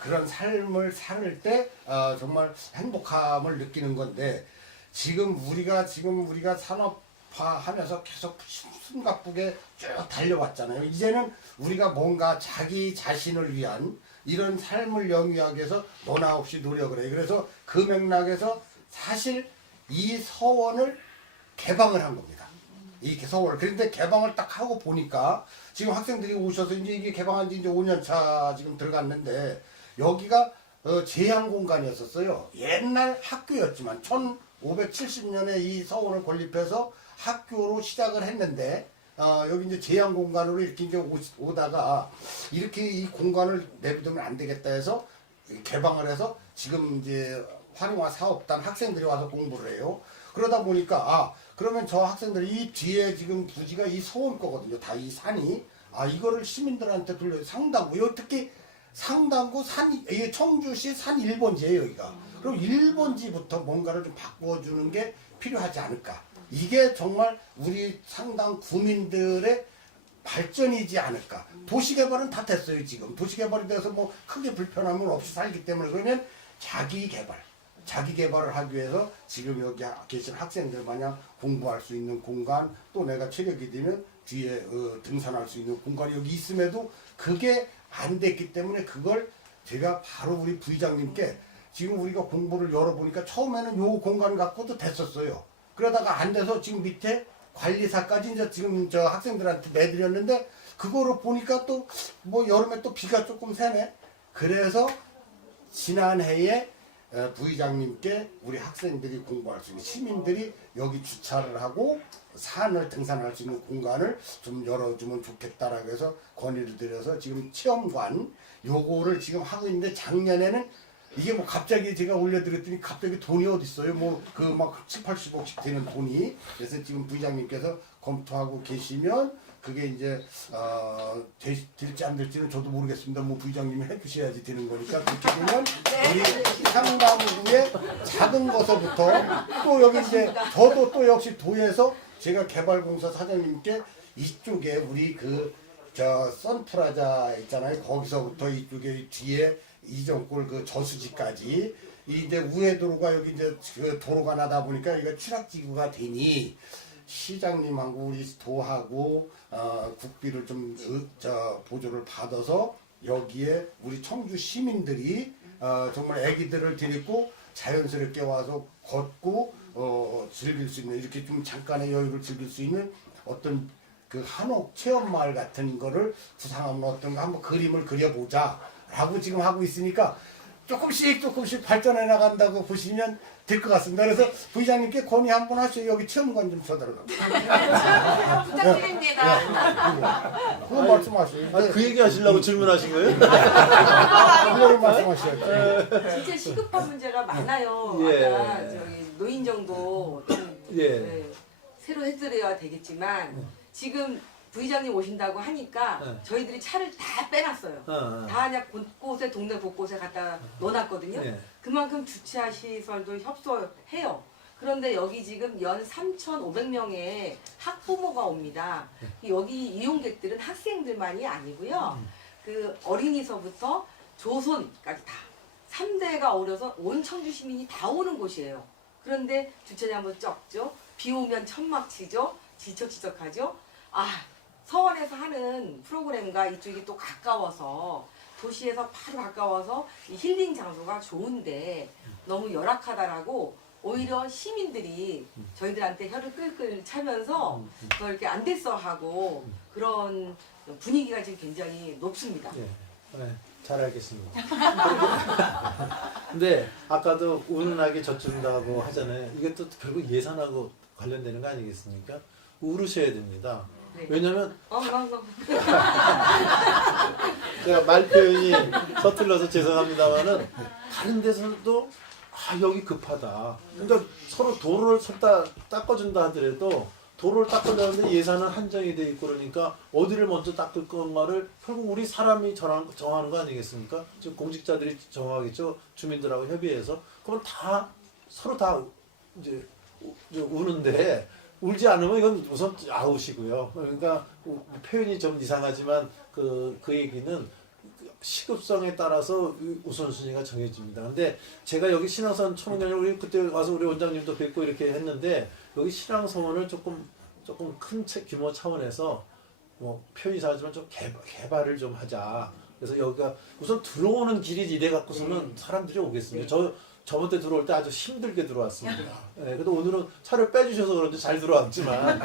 그런 삶을 살 때 정말 행복함을 느끼는 건데 지금 우리가 산업화하면서 계속 숨가쁘게 쭉 달려왔잖아요. 이제는 우리가 뭔가 자기 자신을 위한 이런 삶을 영위하기 위해서 너나 없이 노력을 해요. 그래서 그 맥락에서 사실 이 서원을 개방을 한 겁니다. 이 서원을. 그런데 개방을 딱 하고 보니까 지금 학생들이 오셔서 이제 이게 개방한 지 이제 5년 차 지금 들어갔는데 여기가 제한 공간이었었어요. 옛날 학교였지만 1570년에 이 서원을 건립해서 학교로 시작을 했는데 여기 이제 제한 공간으로 이렇게 이제 오다가 이렇게 이 공간을 내비두면 안 되겠다 해서 개방을 해서 지금 이제 활용화 사업단 학생들이 와서 공부를 해요. 그러다 보니까 그러면 저 학생들이 이 뒤에 지금 부지가 이 서원 거거든요. 다 이 산이 이거를 시민들한테 돌려 상당구 특히 상당구 청주시 산 1번지예요 여기가. 그럼 1번지부터 뭔가를 좀 바꿔주는 게 필요하지 않을까. 이게 정말 우리 상당 구민들의 발전이지 않을까. 도시개발은 다 됐어요 지금. 도시개발이 돼서 뭐 크게 불편함은 없이 살기 때문에 그러면 자기개발을 하기 위해서 지금 여기 계신 학생들 마냥 공부할 수 있는 공간 또 내가 체력이 되면 뒤에 등산할 수 있는 공간이 여기 있음에도 그게 안 됐기 때문에 그걸 제가 바로 우리 부의장님께 지금 우리가 공부를 열어보니까 처음에는 요 공간 갖고도 됐었어요. 그러다가 안 돼서 지금 밑에 관리사까지 이제 지금 저 학생들한테 내드렸는데 그거를 보니까 또 뭐 여름에 또 비가 조금 새네. 그래서 지난해에 부의장님께 우리 학생들이 공부할 수 있는 시민들이 여기 주차를 하고 산을 등산할 수 있는 공간을 좀 열어주면 좋겠다라고 해서 건의를 드려서 지금 체험관 요거를 지금 하고 있는데 작년에는 이게 뭐 갑자기 제가 올려드렸더니 갑자기 돈이 어디 있어요? 뭐 그 막 7, 80억씩 되는 돈이. 그래서 지금 부의장님께서 검토하고 계시면 그게 이제 될지 안 될지는 저도 모르겠습니다. 뭐 부의장님이 해주셔야지 되는 거니까 그렇게 되면 우리 상당구의 작은 것부터 또 여기 이제 저도 또 역시 도에서 제가 개발공사 사장님께 이쪽에 우리 저 선프라자 있잖아요. 거기서부터 이쪽에 뒤에 이정골 그 저수지까지 이제 우회도로가 여기 이제 그 도로가 나다 보니까 이거 추락지구가 되니 시장님하고 우리 도하고 국비를 좀 보조를 받아서 여기에 우리 청주 시민들이 정말 아기들을 데리고 자연스럽게 와서 걷고 즐길 수 있는 이렇게 좀 잠깐의 여유를 즐길 수 있는 어떤 그 한옥 체험마을 같은 거를 구상하면 어떤가 한번 그림을 그려보자 라고 지금 하고 있으니까 조금씩 발전해 나간다고 보시면 될 것 같습니다. 그래서 부의장님께 건의 한번 하시죠. 여기 체험관 좀 쳐들어가고. 부탁드립니다. 그거 말씀하시죠. 그 얘기 하시려고 질문하신 거예요? 그거를 말씀하셔야죠. 진짜 시급한 문제가 많아요. 예. 아까 저기 노인정도 새로 해드려야 되겠지만 지금 부의장님 오신다고 하니까 저희들이 차를 다 빼놨어요. 다 그냥 곳곳에 동네 곳곳에 갖다 놓아놨거든요. 그만큼 주차 시설도 협소해요. 그런데 여기 지금 연 3,500명의 학부모가 옵니다. 여기 이용객들은 학생들만이 아니고요. 그 어린이서부터 조손까지 다 3대가 오려서 온 청주 시민이 다 오는 곳이에요. 그런데 주차장이 한번 적죠. 비 오면 천막 치죠. 지척지척하죠. 서원에서 하는 프로그램과 이쪽이 또 가까워서 도시에서 바로 가까워서 이 힐링 장소가 좋은데 너무 열악하다라고 오히려 시민들이 저희들한테 혀를 끌끌 차면서 더 이렇게 안 됐어 하고 그런 분위기가 지금 굉장히 높습니다. 네, 잘 알겠습니다. 근데 아까도 운운하게 젖준다고 하잖아요. 이게 또 결국 예산하고 관련되는 거 아니겠습니까? 울으셔야 됩니다. 네. 왜냐면 제가 말 표현이 서툴러서 죄송합니다만은 다른 데서도 여기 급하다. 그러니까 서로 도로를 닦아준다 하더라도 도로를 닦으려는데 예산은 한정이 돼 있고 그러니까 어디를 먼저 닦을 건가를 결국 우리 사람이 정하는 거 아니겠습니까? 지금 공직자들이 정하겠죠. 주민들하고 협의해서. 그러면 다 서로 다 이제 우는데 울지 않으면 이건 우선 아웃이고요. 그러니까 표현이 좀 이상하지만 그 얘기는 시급성에 따라서 우선순위가 정해집니다. 근데 제가 여기 신앙선 청년을 우리 그때 와서 우리 원장님도 뵙고 이렇게 했는데 여기 신앙서원을 조금 큰 규모 차원에서 뭐 표현이 이상하지만 좀 개발을 좀 하자. 그래서 여기가 우선 들어오는 길이 이래 갖고서는 사람들이 오겠습니다. 저번 때 들어올 때 아주 힘들게 들어왔습니다. 네, 그래도 오늘은 차를 빼주셔서 그런지 잘 들어왔지만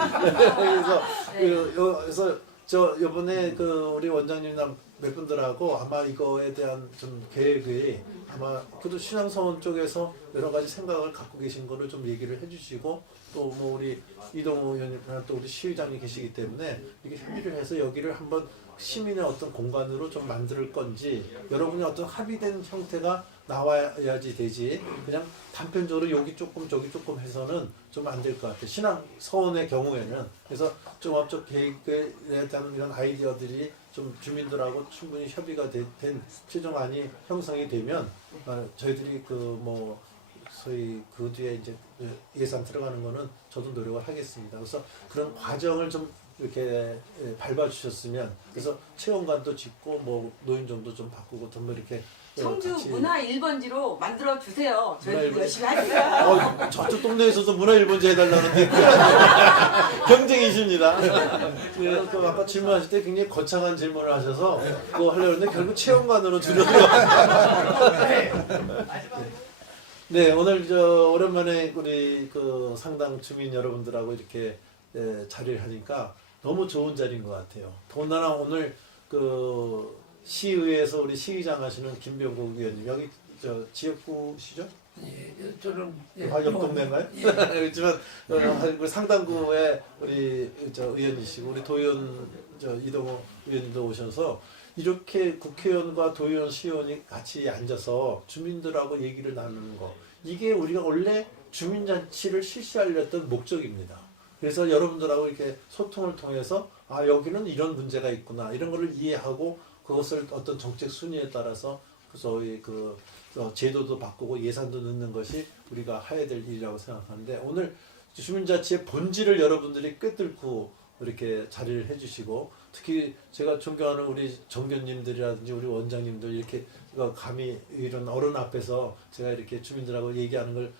그래서 저 이번에 그 우리 원장님이랑 몇 분들하고 아마 이거에 대한 좀 계획이 아마 그래도 신앙서원 쪽에서 여러 가지 생각을 갖고 계신 거를 좀 얘기를 해주시고 또 뭐 우리 이동우 의원님이나 또 우리 시의장이 계시기 때문에 이렇게 협의를 해서 여기를 한번 시민의 어떤 공간으로 좀 만들 건지 여러분이 어떤 합의된 형태가 나와야지 되지 그냥 단편적으로 여기 조금 저기 조금 해서는 좀 안 될 것 같아요. 신앙 서원의 경우에는 그래서 종합적 계획에 대한 이런 아이디어들이 좀 주민들하고 충분히 협의가 된 최종안이 형성이 되면 저희들이 그 뭐 소위 그 뒤에 이제 예산 들어가는 거는 저도 노력을 하겠습니다. 그래서 그런 과정을 좀 이렇게 밟아주셨으면 그래서 체험관도 짓고 뭐 노인정도 좀 바꾸고 더 뭐 이렇게 청주 같이 문화 1번지로 만들어 주세요. 저희도 열심히 하니까. 저쪽 동네에서도 문화 1번지 해달라는데 경쟁이십니다. 그 아까 질문하실 때 굉장히 거창한 질문을 하셔서 그거 하려고 했는데 결국 체험관으로 줄여들어. 네, 오늘 오랜만에 우리 그 상당 주민 여러분들하고 이렇게 자리를 하니까 너무 좋은 자리인 것 같아요. 더군다나 오늘 그 시의회에서 우리 시의장 하시는 김병국 의원님 여기 지역구시죠? 예, 저는 옆 동네인가요? 그렇지만 상당구에 우리 의원이시고 우리 도의원 이동호 의원님도 오셔서 이렇게 국회의원과 도의원, 시의원이 같이 앉아서 주민들하고 얘기를 나누는 거 이게 우리가 원래 주민자치를 실시하려 했던 목적입니다. 그래서 여러분들하고 이렇게 소통을 통해서 여기는 이런 문제가 있구나 이런 거를 이해하고 그것을 어떤 정책 순위에 따라서 저희 제도도 바꾸고 예산도 넣는 것이 우리가 해야 될 일이라고 생각하는데 오늘 주민자치의 본질을 여러분들이 꿰뚫고 이렇게 자리를 해주시고 특히 제가 존경하는 우리 정견님들이라든지 우리 원장님들 이렇게 감히 이런 어른 앞에서 제가 이렇게 주민들하고 얘기하는 걸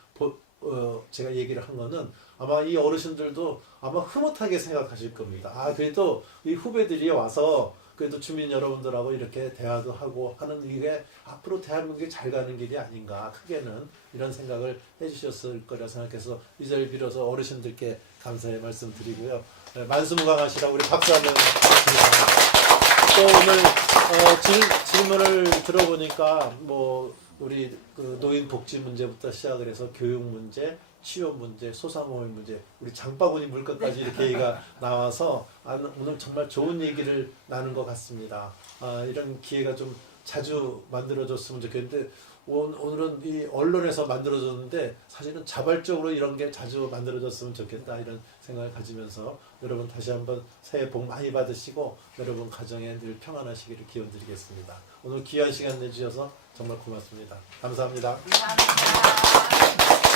제가 얘기를 한 거는 아마 이 어르신들도 아마 흐뭇하게 생각하실 겁니다. 그래도 이 후배들이 와서 그래도 주민 여러분들하고 이렇게 대화도 하고 하는 이게 앞으로 대한민국이 잘 가는 길이 아닌가 크게는 이런 생각을 해주셨을 거라 생각해서 이 자리를 빌어서 어르신들께 감사의 말씀 드리고요. 만수무강하시라고 우리 박수 한번 드리겠습니다. 또 오늘 질문을 들어보니까 뭐 우리 그 노인 복지 문제부터 시작을 해서 교육 문제, 취업 문제, 소상공인 문제, 우리 장바구니 물건까지 이렇게 얘기가 나와서 오늘 정말 좋은 얘기를 나눈 것 같습니다. 이런 기회가 좀 자주 만들어졌으면 좋겠는데 오늘은 이 언론에서 만들어졌는데 사실은 자발적으로 이런 게 자주 만들어졌으면 좋겠다 이런 생각을 가지면서 여러분 다시 한번 새해 복 많이 받으시고 여러분 가정에 늘 평안하시기를 기원드리겠습니다. 오늘 귀한 시간 내주셔서 정말 고맙습니다. 감사합니다. 감사합니다.